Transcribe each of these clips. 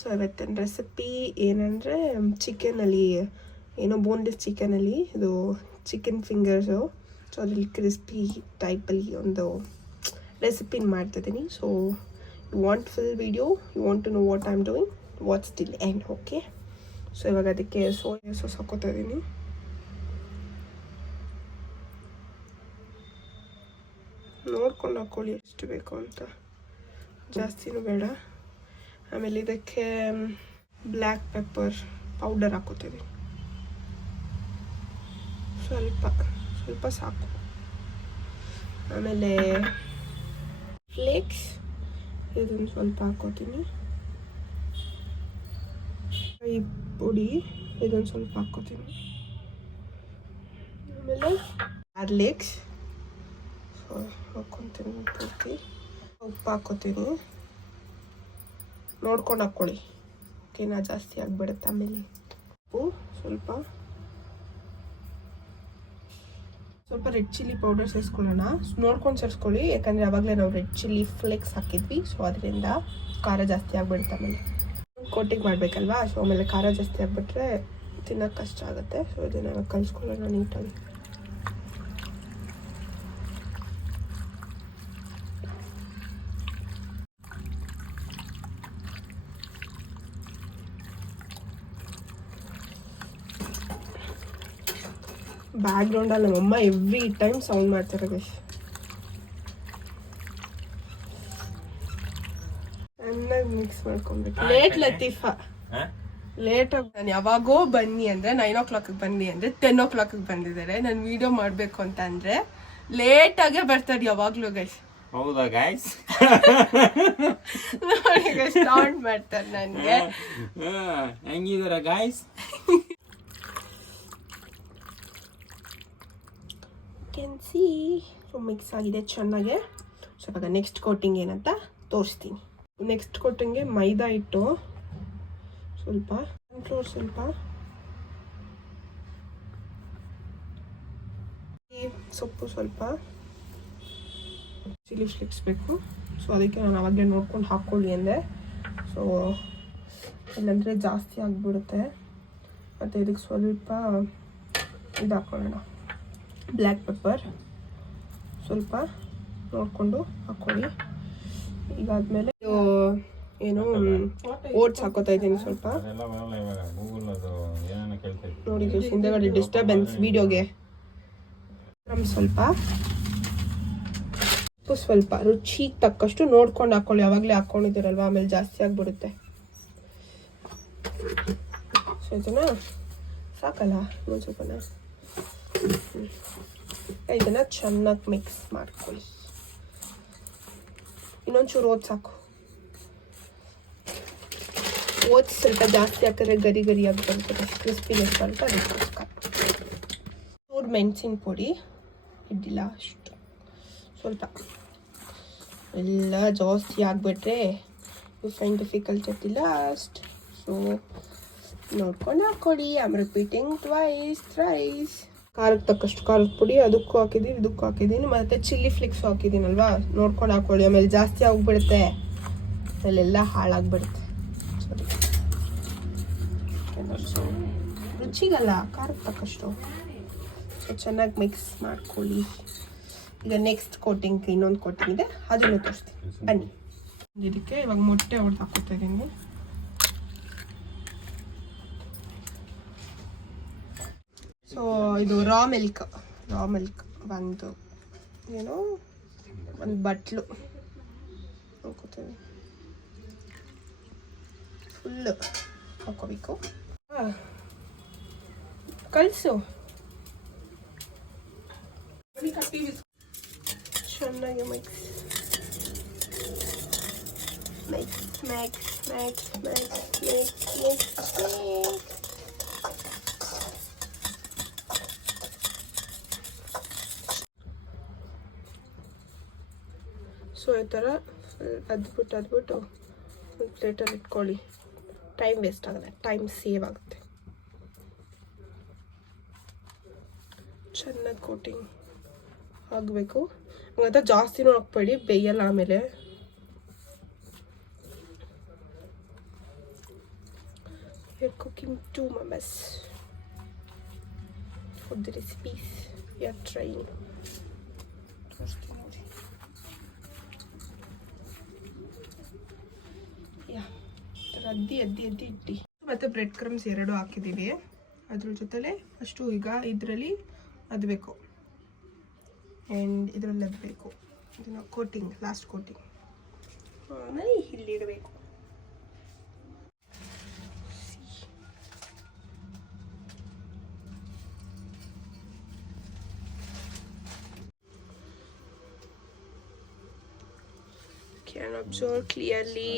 So ಇವತ್ತಿನ recipe ಏನಂದರೆ ಚಿಕನಲ್ಲಿ ಏನೋ ಬೋನ್ಲೆಸ್ ಚಿಕನಲ್ಲಿ ಇದು ಚಿಕನ್ ಫಿಂಗರ್ಸು. ಸೊ ಅದ್ರಲ್ಲಿ ಕ್ರಿಸ್ಪಿ ಟೈಪಲ್ಲಿ ಒಂದು ರೆಸಿಪಿನ ಮಾಡ್ತಿದ್ದೀನಿ. So you want full video, you want to know what I am doing, what's till end. Okay, so ಇವಾಗ ಅದಕ್ಕೆ ಸೋಯಾ ಸಾಸ್ ಹಾಕೋತಾ ಇದ್ದೀನಿ. ನೋಡ್ಕೊಂಡು ಹಾಕ್ಕೊಳ್ಳಿ ಎಷ್ಟು ಬೇಕು ಅಂತ, ಜಾಸ್ತಿನೂ ಬೇಡ. ಆಮೇಲೆ ಇದಕ್ಕೆ ಬ್ಲ್ಯಾಕ್ ಪೆಪ್ಪರ್ ಪೌಡರ್ ಹಾಕೋತೀವಿ, ಸ್ವಲ್ಪ ಸ್ವಲ್ಪ ಸಾಕು. ಆಮೇಲೆ ಫ್ಲೇಕ್ಸ್ ಇದನ್ನು ಸ್ವಲ್ಪ ಹಾಕೋತೀನಿ. ಈ ಪುಡಿ ಇದನ್ನು ಸ್ವಲ್ಪ ಹಾಕೋತೀನಿ. ಆಮೇಲೆ ಗಾರ್ಲಿಕ್ಸ್ ಹಾಕ್ಕೊತೀನಿ ಪೂರ್ತಿ. ಉಪ್ಪು ಹಾಕೋತೀನಿ, ನೋಡ್ಕೊಂಡು ಹಾಕ್ಕೊಳ್ಳಿ. ಓಕೆನಾ, ಜಾಸ್ತಿ ಆಗಿಬಿಡುತ್ತೆ ಆಮೇಲೆ. ಉಪ್ಪು ಸ್ವಲ್ಪ ರೆಡ್ ಚಿಲ್ಲಿ ಪೌಡರ್ ಸೇರಿಸ್ಕೊಳ್ಳೋಣ. ನೋಡ್ಕೊಂಡು ಸೇರಿಸ್ಕೊಳ್ಳಿ, ಯಾಕಂದರೆ ಆವಾಗಲೇ ನಾವು ರೆಡ್ ಚಿಲ್ಲಿ ಫ್ಲೇಕ್ಸ್ ಹಾಕಿದ್ವಿ. ಸೊ ಅದರಿಂದ ಖಾರ ಜಾಸ್ತಿ ಆಗಿಬಿಡುತ್ತೆ ಆಮೇಲೆ. ಕೋಟಿಂಗ್ ಮಾಡಬೇಕಲ್ವಾ, ಸೊ ಆಮೇಲೆ ಖಾರ ಜಾಸ್ತಿ ಆಗಿಬಿಟ್ರೆ ತಿನ್ನೋಕ್ಕೆ ಕಷ್ಟ ಆಗುತ್ತೆ. ಸೊ ಇದನ್ನು ಕಲಿಸ್ಕೊಳ್ಳೋಣ ನೀಟಾಗಿ. ಬ್ಯಾಕ್ಗ್ರೌಂಡಲ್ಲಿ ನಮ್ಮಮ್ಮ ಎವ್ರಿ ಟೈಮ್ ಸೌಂಡ್ ಮಾಡ್ತಾರೆ ಗೈಸ್. ಚೆನ್ನಾಗಿ ಮಿಕ್ಸ್ ಮಾಡ್ಕೊಬೇಕು. ಲೇಟ್ ಲತೀಫಾ, ಲೇಟಾಗಿ ನಾನು ಯಾವಾಗೋ ಬನ್ನಿ ಅಂದರೆ 9 o'clock ಬನ್ನಿ ಅಂದರೆ 10 o'clock ಬಂದಿದ್ದಾರೆ. ನಾನು ವಿಡಿಯೋ ಮಾಡಬೇಕು ಅಂತ ಅಂದರೆ ಲೇಟಾಗೇ ಬರ್ತಾರೆ ಯಾವಾಗಲೂ ಗೈಸ್. ಹೌದಾ ಗೈಸ್? ನೋಡಿ ಗೈಸ್, ಸೌಂಡ್ ಮಾಡ್ತಾರೆ ನನಗೆ. ಹೆಂಗಿದಾರ ಗೈಸ್? ಕ್ಯಾನ್ ಸಿ ಮಿಕ್ಸ್ ಆಗಿದೆ ಚೆನ್ನಾಗೆ. ಸೊ ಇವಾಗ ನೆಕ್ಸ್ಟ್ ಕೋಟಿಂಗ್ ಏನಂತ ತೋರಿಸ್ತೀನಿ. ನೆಕ್ಸ್ಟ್ ಕೋಟಿಂಗ್ಗೆ ಮೈದಾ ಹಿಟ್ಟು ಸ್ವಲ್ಪ, ಕಾರ್ನ್ಫ್ಲೋರ್ ಸ್ವಲ್ಪ, ಸೊಪ್ಪು ಸ್ವಲ್ಪ, ಚಿಲ್ಲಿ ಫ್ಲೇಕ್ಸ್ ಬೇಕು. ಸೊ ಅದಕ್ಕೆ ನಾನು ಆವಾಗಲೇ ನೋಡ್ಕೊಂಡು ಹಾಕ್ಕೊಳ್ಳಿ ಅಂದೆ. ಸೊ ಇಲ್ಲಾಂದರೆ ಜಾಸ್ತಿ ಆಗಿಬಿಡುತ್ತೆ. ಮತ್ತು ಇದಕ್ಕೆ ಸ್ವಲ್ಪ ಇದು ಹಾಕ್ಕೊಳ್ಳೋಣ, ಬ್ಲ್ಯಾಕ್ ಪೆಪ್ಪರ್ ಸ್ವಲ್ಪ ನೋಡಿಕೊಂಡು ಹಾಕ್ಕೊಳ್ಳಿ. ಇದಾದ್ಮೇಲೆ ಏನು ಓಟ್ಸ್ ಹಾಕೋತಾ ಇದ್ದೀನಿ ಸ್ವಲ್ಪ. ನೋಡಿ ಹಿಂದೆಗಡೆ ಡಿಸ್ಟರ್ಬೆನ್ಸ್ ವಿಡಿಯೋಗೆ. ಸ್ವಲ್ಪ ಉಪ್ಪು ಸ್ವಲ್ಪ ರುಚಿಗೆ ತಕ್ಕಷ್ಟು ನೋಡ್ಕೊಂಡು ಹಾಕ್ಕೊಳ್ಳಿ. ಯಾವಾಗಲೇ ಹಾಕ್ಕೊಂಡಿದ್ದೀರಲ್ವ, ಆಮೇಲೆ ಜಾಸ್ತಿ ಆಗಿಬಿಡುತ್ತೆ. ಸೊ ಇದನ್ನ ಸಾಕಲ್ಲ, ಇನ್ನೊಂದು ಸ್ವಲ್ಪನ ಇದನ್ನು ಚೆನ್ನಾಗಿ ಮಿಕ್ಸ್ ಮಾಡ್ಕೊಳ್ಳಿ. ಇನ್ನೊಂಚೂರು ಓಟ್ಸ್ ಹಾಕು. ಓಟ್ಸ್ ಸ್ವಲ್ಪ ಜಾಸ್ತಿ ಹಾಕಿದ್ರೆ ಗರಿ ಗರಿಯಾಗಿ ಬರ್ತದೆ, ಕ್ರಿಸ್ಪಿನೆಸ್ ಅಂತ. ಅದಕ್ಕೋಸ್ಕರ ಚೂರು ಮೆಣಸಿನ ಪುಡಿ, ಇಡ್ಡಿಲ್ಲ ಅಷ್ಟು ಸ್ವಲ್ಪ. ಎಲ್ಲ ಜಾಸ್ತಿ ಆಗಿಬಿಟ್ರೆ ಫೈನ್ ಡಿಫಿಕಲ್ಟ್ ಇರ್ತಿಲ್ಲ ಅಷ್ಟು. ಸೊ ನೋಡ್ಕೊಂಡು ಹಾಕ್ಕೊಡಿ. I am repeating twice thrice. ಖಾರಕ್ಕೆ ತಕ್ಕಷ್ಟು ಖಾರದ ಪುಡಿ ಅದಕ್ಕೂ ಹಾಕಿದ್ದೀನಿ, ಇದಕ್ಕೂ ಹಾಕಿದ್ದೀನಿ. ಮತ್ತು ಚಿಲ್ಲಿ ಫ್ಲೇಕ್ಸು ಹಾಕಿದ್ದೀನಲ್ವಾ, ನೋಡ್ಕೊಂಡು ಹಾಕ್ಕೊಳ್ಳಿ. ಆಮೇಲೆ ಜಾಸ್ತಿ ಆಗಿಬಿಡುತ್ತೆ, ಅಲ್ಲೆಲ್ಲ ಹಾಳಾಗಿಬಿಡುತ್ತೆ. ರುಚಿಗಲ್ಲ, ಖಾರಕ್ಕೆ ತಕ್ಕಷ್ಟು. ಸೊ ಚೆನ್ನಾಗಿ ಮಿಕ್ಸ್ ಮಾಡ್ಕೊಳ್ಳಿ. ಈಗ ನೆಕ್ಸ್ಟ್ ಕೋಟಿಂಗ್, ಇನ್ನೊಂದು ಕೋಟಿಂಗ್ ಇದೆ, ಅದನ್ನು ತೋರಿಸ್ತೀನಿ ಬನ್ನಿ. ಇದಕ್ಕೆ ಇವಾಗ ಮೊಟ್ಟೆ ಹೊಡೆದು ಹಾಕೋತಾ ಇದ್ದೀನಿ. ಸೊ ಇದು ರಾ ಮಿಲ್ಕ್ ಒಂದು ಏನೋ ಒಂದು ಬಟ್ಲು ಹಾಕೋತೀವಿ. ಫುಲ್ಲು ಹಾಕೋಬೇಕು. ಕಲಸು ಚೆನ್ನಾಗಿ mix mix mix mix mix mix mix. So ಈ ಥರ ಅದ್ಬಿಟ್ಟು ಒಂದು ಪ್ಲೇಟಲ್ಲಿ ಇಟ್ಕೊಳ್ಳಿ. ಟೈಮ್ ವೇಸ್ಟ್ ಆಗಲ್ಲ, ಟೈಮ್ ಸೇವ್ ಆಗುತ್ತೆ. ಚೆನ್ನಾಗಿ ಕೋಟಿಂಗ್ ಆಗಬೇಕು. ಹಂಗಂತ ಜಾಸ್ತಿನೂ ಹಾಕ್ಬೇಡಿ, ಬೇಯಲ್ಲ ಆಮೇಲೆ. We are cooking 2 mamas for the recipes we are trying. ಅದ್ದಿ ಇಟ್ಟು ಮತ್ತು ಬ್ರೆಡ್ ಕ್ರಮ್ಸ್ 2 ಹಾಕಿದ್ದೀವಿ. ಅದ್ರ ಜೊತೆಲೆ ಅಷ್ಟು ಈಗ ಇದರಲ್ಲಿ ಅದ್ಬೇಕು ಆ್ಯಂಡ್ ಇದರಲ್ಲಿ ಅದ್ಬೇಕು. ಇದನ್ನು ಕೋಟಿಂಗ್, ಲಾಸ್ಟ್ ಕೋಟಿಂಗ್. ಆಮೇಲೆ ಇಲ್ಲಿಡಬೇಕು. Can observe clearly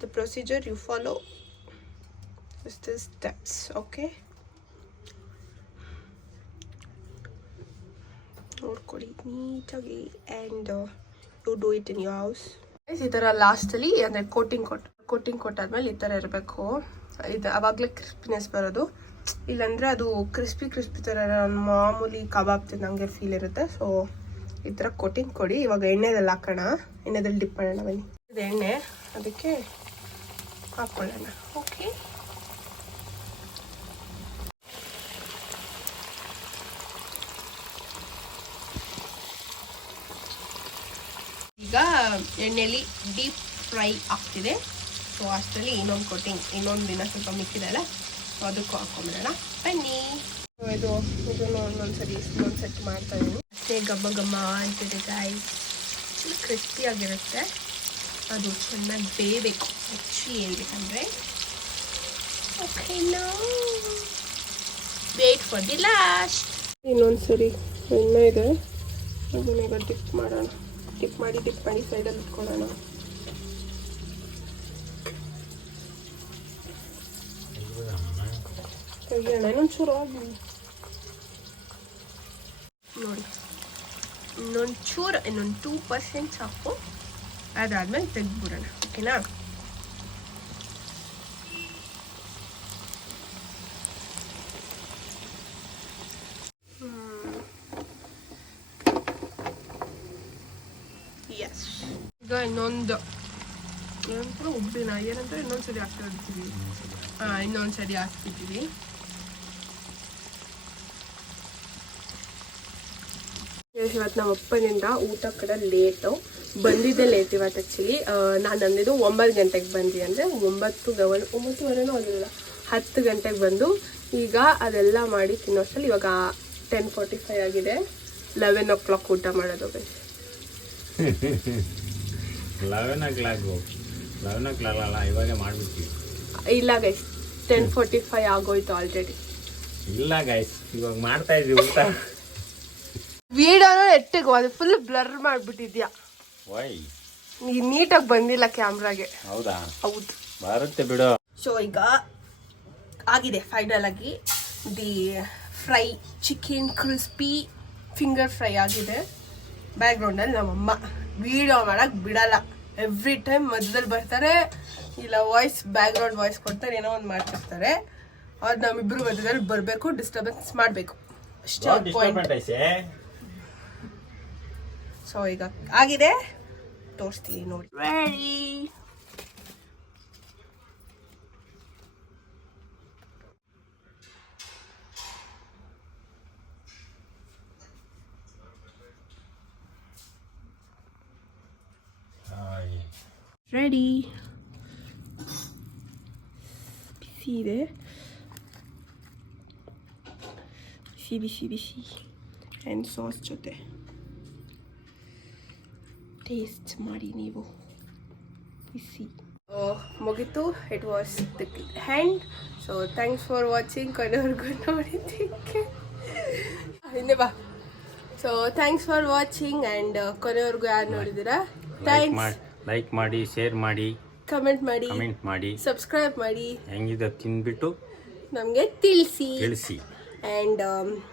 the procedure you follow is the steps. Okay, ನೋಡ್ಕೊಳ್ಳಿ ನೀಟಾಗಿ and you do it in your house. ಈ ಥರ ಲಾಸ್ಟಲ್ಲಿ ಅಂದರೆ ಕೋಟಿಂಗ್ ಕೊಟ್ಟಾದ್ಮೇಲೆ ಈ ಥರ ಇರಬೇಕು. ಇದು ಆವಾಗಲೇ ಕ್ರಿಸ್ಪಿನೆಸ್ ಬರೋದು. ಇಲ್ಲಾಂದರೆ ಅದು ಕ್ರಿಸ್ಪಿ ಥರ ಮಾಮೂಲಿ ಕಬಾಬ್ ತಿನ್ನಂಗೆ ಫೀಲ್ ಇರುತ್ತೆ. ಸೊ ಈ ಥರ ಕೋಟಿಂಗ್ ಕೊಡಿ. ಇವಾಗ ಎಣ್ಣೆದಲ್ಲಿ ಹಾಕೋಣ, ಎಣ್ಣೆದಲ್ಲಿ ಡಿಪ್ ಮಾಡೋಣ ಬನ್ನಿ. ಇದು ಎಣ್ಣೆ, ಅದಕ್ಕೆ ಹಾಕ್ಕೊಳ್ಳೋಣ. ಓಕೆ, ಈಗ ಎಣ್ಣೆಯಲ್ಲಿ ಡೀಪ್ ಫ್ರೈ ಆಗ್ತಿದೆ. ಸೊ ಅಷ್ಟರಲ್ಲಿ ಇನ್ನೊಂದು ಕೋಟಿಂಗ್, ಇನ್ನೊಂದು ದಿನ ಸ್ವಲ್ಪ ಮಿಕ್ಕಿದೆಲ್ಲ, ಸೊ ಅದಕ್ಕೂ ಹಾಕೊಂಬಿಡೋಣ ಬನ್ನಿ. ಇದನ್ನು ಒಂದೊಂದ್ಸರಿ ಸೆಟ್ ಮಾಡ್ತಾ ಇದ್ದೀನಿ. ಅಷ್ಟೇ ಘಮ ಅಂತಿದೆ ಗಾಯ್ಸ್. ಕ್ರಿಸ್ಪಿ ಆಗಿರುತ್ತೆ. ಅದು ಚೆನ್ನಾಗಿ ಬೇಯಬೇಕು, ಹೆಚ್ಚಿ ಹೇಳ್ಬೇಕಂದ್ರೆ. Okay, wait for the last. ಇನ್ನೊಂದ್ಸರಿ ಎಣ್ಣೆ ಇದೆ, ಅದನ್ನ ಡಿಪ್ ಮಾಡೋಣ. ಡಿಪ್ ಮಾಡಿ ಸೈಡಲ್ಲಿ ಇಟ್ಕೊಳ್ಳೋಣ. ತೆಗಿಯೋಣ ಇನ್ನೊಂಚೂರು ಆಗಿ ನೋಡಿ. ಇನ್ನೊಂದು 2% ಸಾಕು. ಅದಾದ್ಮೇಲೆ ತೆಗೆದ್ಬಿಡೋಣ. ಓಕೆನಾ? ಎಸ್. ಈಗ ಇನ್ನೊಂದು ಉಬ್ಬಿನ ಏನಂದ್ರೆ ಇನ್ನೊಂದ್ಸರಿ ಹಾಕ್ತಾ ಇರ್ತೀವಿ. ಇನ್ನೊಂದ್ಸರಿ ಹಾಕ್ಬಿಟ್ಟಿವಿ. ಇವತ್ತು ನಮ್ಮ ಅಪ್ಪನಿಂದ ಊಟ ಕಡೆ ಲೇಟು ಬಂದಿದ್ದೆ. ಲೇಟ್ ಇವತ್ತು ಆ್ಯಕ್ಚುಲಿ. ನಾನು ಅಂದಿದ್ದು 9 ಗಂಟೆಗೆ ಬಂದು ಅಂದರೆ 9:30 ಆಗಿಲ್ಲ, 10 ಗಂಟೆಗೆ ಬಂದು ಈಗ ಅದೆಲ್ಲ ಮಾಡಿ ತಿನ್ನೋಷ್ಟರಲ್ಲಿ ಇವಾಗ 10:45 ಆಗಿದೆ. 11 o'clock ಊಟ ಮಾಡೋದು. 11 o'clock ಅಲ್ಲ, ಇವಾಗ ಮಾಡ್ಬಿಡ್ತೀವಿ. ಇಲ್ಲ ಗೈಸ್, 10:45 ಆಗೋಯ್ತು ಆಲ್ರೆಡಿ. ಇಲ್ಲ ಗೈಸ್, ಇವಾಗ ಮಾಡ್ತಾ ಇದೀವಿ ಊಟ. ವಿಡಿಯೋನ ಎಟ್ಟಿಗೆ ಅದು ಫುಲ್ ಬ್ಲರ್ ಮಾಡಿಬಿಟ್ಟಿದ್ಯಾ. ನೀಟಾಗಿ ಬಂದಿಲ್ಲ ಕ್ಯಾಮ್ರಾಗೆ. ಹೌದಾ? ಹೌದು, ಬರುತ್ತೆ ಬಿಡು. ಸೊ ಈಗ ಆಗಿದೆ ಫೈನಲ್ ಆಗಿ. The fry chicken crispy finger fry ಆಗಿದೆ. ಬ್ಯಾಕ್ಗ್ರೌಂಡಲ್ಲಿ ನಮ್ಮಮ್ಮ ವಿಡಿಯೋ ಮಾಡೋಕ್ಕೆ ಬಿಡಲ್ಲ. ಎವ್ರಿ ಟೈಮ್ ಮಧ್ಯದಲ್ಲಿ ಬರ್ತಾರೆ, ಇಲ್ಲ ಬ್ಯಾಕ್ಗ್ರೌಂಡ್ ವಾಯ್ಸ್ ಕೊಡ್ತಾರೆ, ಏನೋ ಒಂದು ಮಾಡ್ತಿರ್ತಾರೆ. ಅದು ನಮ್ಮಿಬ್ರು ಮಧ್ಯದಲ್ಲಿ ಬರಬೇಕು, ಡಿಸ್ಟರ್ಬೆನ್ಸ್ ಮಾಡಬೇಕು ಅಷ್ಟೇ ಪಾಯಿಂಟ್. ಸೊ ಈಗ ಆಗಿದೆ, ತೋರಿಸ್ತೀನಿ ನೋಡಿ. ರೆಡಿ. ಬಿಸಿ ಇದೆ, ಬಿಸಿ ಆ್ಯಂಡ್ ಸಾಸ್ ಜೊತೆ ಟೇಸ್ಟ್ ಮಾಡಿ ನೀವು. ಬಿಸಿ ಮುಗೀತು. It was the hand. So thanks for watching. ಕೊನೆವರೆಗೂ ನೋಡಿದ್ದಕ್ಕೆ ಹಿಂದೆ ಬಾ. So thanks for watching and ಕೊನೆವರೆಗೂ ಯಾರು ನೋಡಿದ್ದೀರಾ ಥ್ಯಾಂಕ್ಸ್. ಲೈಕ್ ಮಾಡಿ, ಶೇರ್ ಮಾಡಿ, ಕಮೆಂಟ್ ಮಾಡಿ, ಸಬ್ಸ್ಕ್ರೈಬ್ ಮಾಡಿ, ಹೆಂಗಿದೆ ತಿಂದ್ಬಿಟ್ಟು ನಮಗೆ ತಿಳಿಸಿ. ಆ್ಯಂಡ್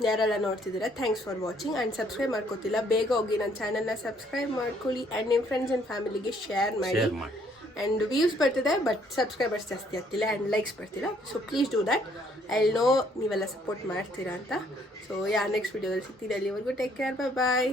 ಯಾರೆಲ್ಲ ನೋಡ್ತಿದ್ದೀರಾ thanks for watching. And subscribe ಮಾಡ್ಕೋತಿಲ್ಲ, ಬೇಗ ಹೋಗಿ ನನ್ನ ಚಾನಲ್ನ ಸಬ್ಸ್ಕ್ರೈಬ್ ಮಾಡ್ಕೊಳ್ಳಿ. ಆ್ಯಂಡ್ ನಿಮ್ಮ ಫ್ರೆಂಡ್ಸ್ ಆ್ಯಂಡ್ ಫ್ಯಾಮಿಲಿಗೆ ಶೇರ್ ಮಾಡಿ. ಆ್ಯಂಡ್ ವ್ಯೂಸ್ ಬರ್ತಿದೆ, ಬಟ್ ಸಬ್ಸ್ಕ್ರೈಬರ್ಸ್ ಜಾಸ್ತಿ ಆಗ್ತಿಲ್ಲ ಆ್ಯಂಡ್ ಲೈಕ್ಸ್ ಬರ್ತಿಲ್ಲ. So please do that. I know ನೀವೆಲ್ಲ ಸಪೋರ್ಟ್ ಮಾಡ್ತೀರಾ ಅಂತ. ಸೊ ನೆಕ್ಸ್ಟ್ ವಿಡಿಯೋದಲ್ಲಿ ಸಿಗ್ತೀನಿ. ಅಲ್ಲಿವರೆಗೂ ಟೇಕ್ ಕೇರ್, ಬಾಯ್.